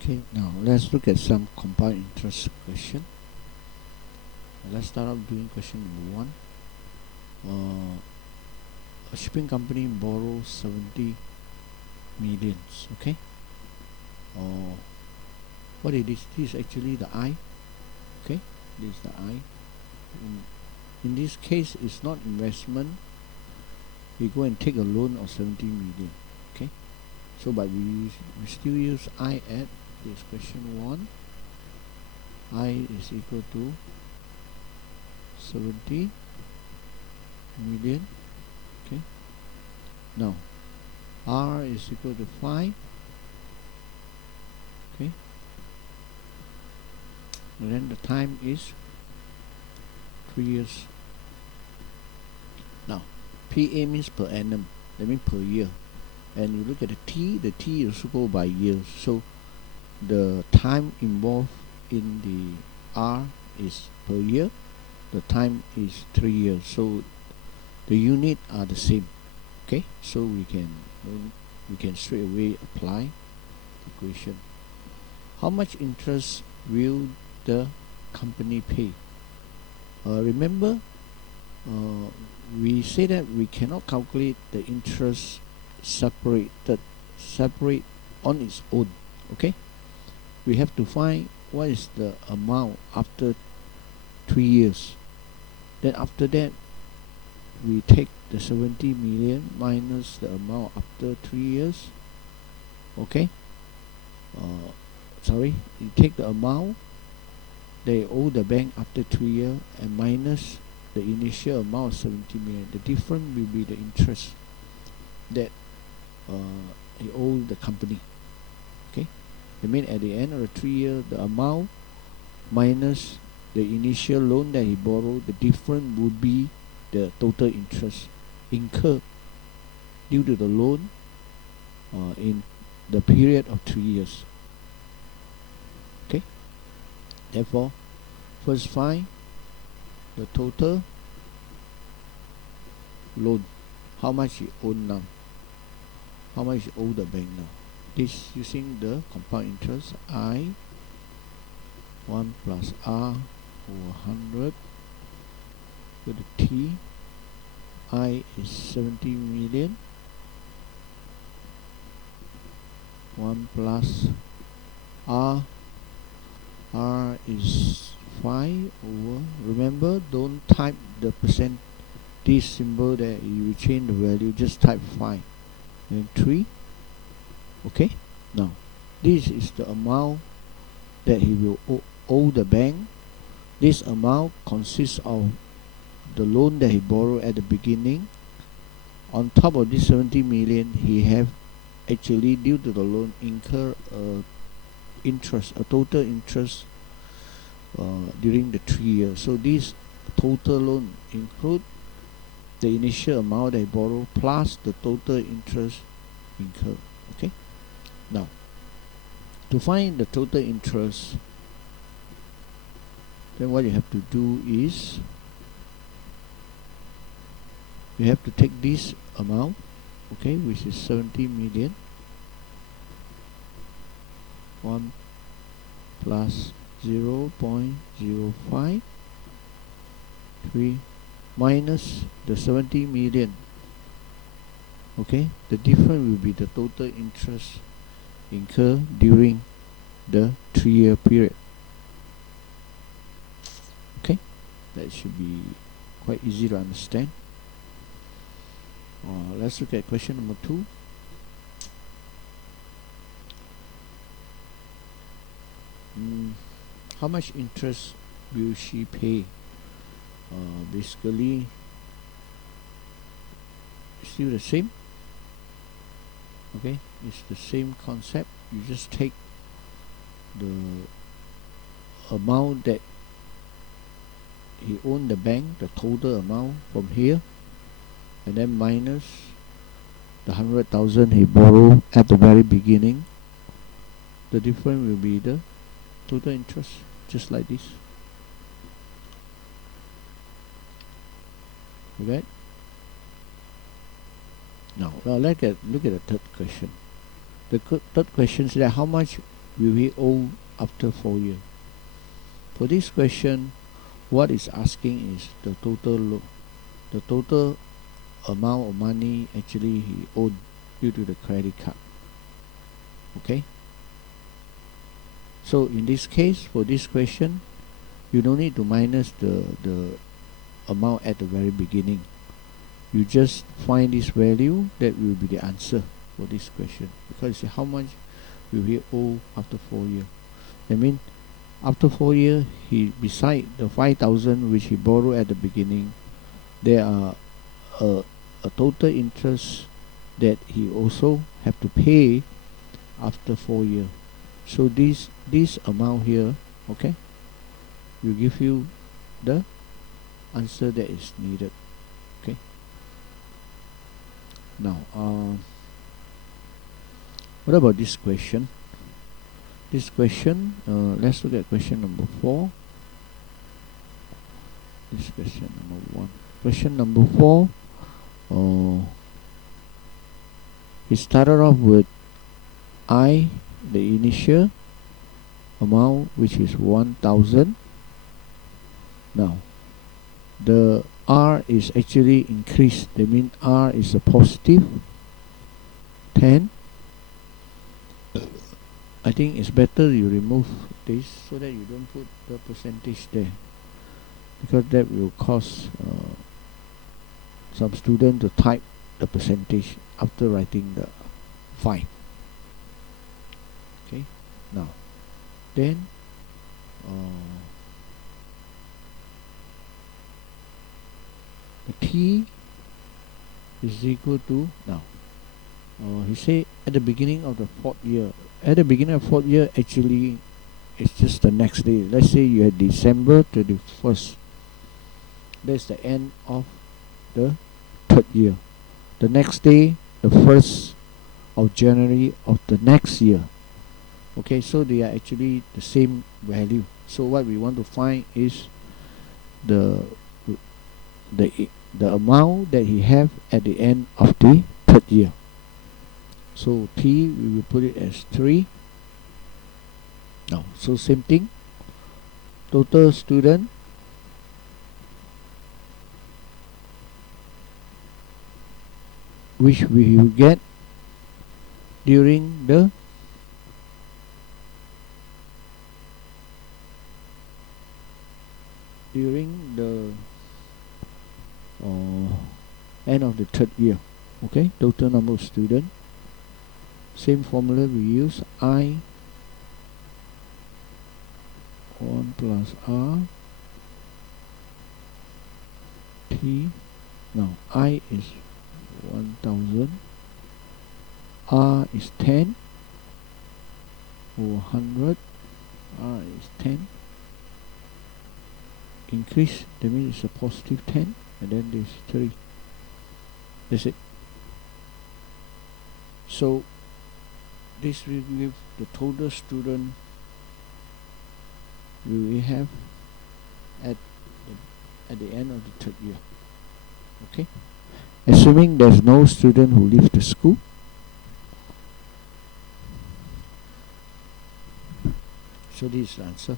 Okay, now let's look at some compound interest question. Let's start out doing question number 1. A shipping company borrows 70 millions. Okay, what it is? This is actually the I. Okay, this is the I. In this case, it's not investment. We go and take a loan of 70 million. Okay, so but we still use I at this question 1. I is equal to 70 million. Okay, now R is equal to 5. Okay, and then the time is 3 years. Now PA means per annum, that means per year, and you look at the T also go by years, so the time involved in the R is per year, the time is 3 years, so the unit are the same. Okay, so we can straight away apply the equation. How much interest will the company pay? Remember, we say that we cannot calculate the interest separate on its own. Okay, we have to find what is the amount after 3 years. Then after that, we take the 70 million minus the amount after 3 years. Okay, you take the amount they owe the bank after 3 years and minus the initial amount of 70 million. The difference will be the interest that he owed the company. Okay, I mean at the end of the 3 years, the amount minus the initial loan that he borrowed, the difference would be the total interest incurred due to the loan in the period of 3 years. Okay, therefore first find the total loan, how much you owe now, how much you owe the bank now. This using the compound interest I 1 plus R over 100 with the T. I is 70 million, 1 plus R is 5 over, remember, don't type the percent this symbol there, you will change the value, just type 5 and 3. Okay, now this is the amount that he will owe the bank. This amount consists of the loan that he borrowed at the beginning. On top of this 70 million, he have actually, due to the loan, incur a total interest during the 3 years. So this total loan include the initial amount they borrow plus the total interest incurred. Okay, now to find the total interest, then what you have to do is you have to take this amount, okay, which is 70 million, 1 plus 0.053 minus the 70 million. Okay, the difference will be the total interest incurred during the 3-year period. Okay, that should be quite easy to understand. Let's look at question number 2. How much interest will she pay? Basically still the same. Okay, it's the same concept. You just take the amount that he owed the bank, the total amount from here, and then minus the 100,000 he borrowed at the very beginning. The difference will be the total interest, just like this. Okay. Now let's look at the third question. The third question is that how much will he owe after 4 years? For this question, what it's asking is the total amount of money actually he owed due to the credit card. Okay, so in this case, for this question, you don't need to minus the amount at the very beginning. You just find this value, that will be the answer for this question. Because how much will he owe after 4 years? I mean, after 4 years, he, beside the 5,000 which he borrowed at the beginning, there are a total interest that he also have to pay after 4 years. So this amount here, okay, will give you the answer that is needed. Okay. Now, what about this question? This question, let's look at question number 4. This question number 1. Question number 4. It started off with I, the initial amount, which is 1,000. Now, the R is actually increased. That means R is a positive 10. I think it's better you remove this so that you don't put the percentage there, because that will cause some student to type the percentage after writing the fine. Okay, now then the T is equal to, now he say at the beginning of the 4th year. At the beginning of 4th year, actually it's just the next day. Let's say you had December 31st. That's the end of the 3rd year. The next day, the 1st of January of the next year. Okay, so they are actually the same value. So what we want to find is the amount that he have at the end of the 3rd year. So T, we will put it as 3. Now, so same thing. Total student which we will get during the end of the 3rd year. Okay, total number of students. Same formula we use, I 1 plus R T. Now I is 1,000, R is 10 over 100, R is 10. Increase, that means it's a positive 10, and then there's 3. That's it. So this will give the total student we will have at the end of the 3rd year. Okay, assuming there's no student who leave the school. So this is the answer.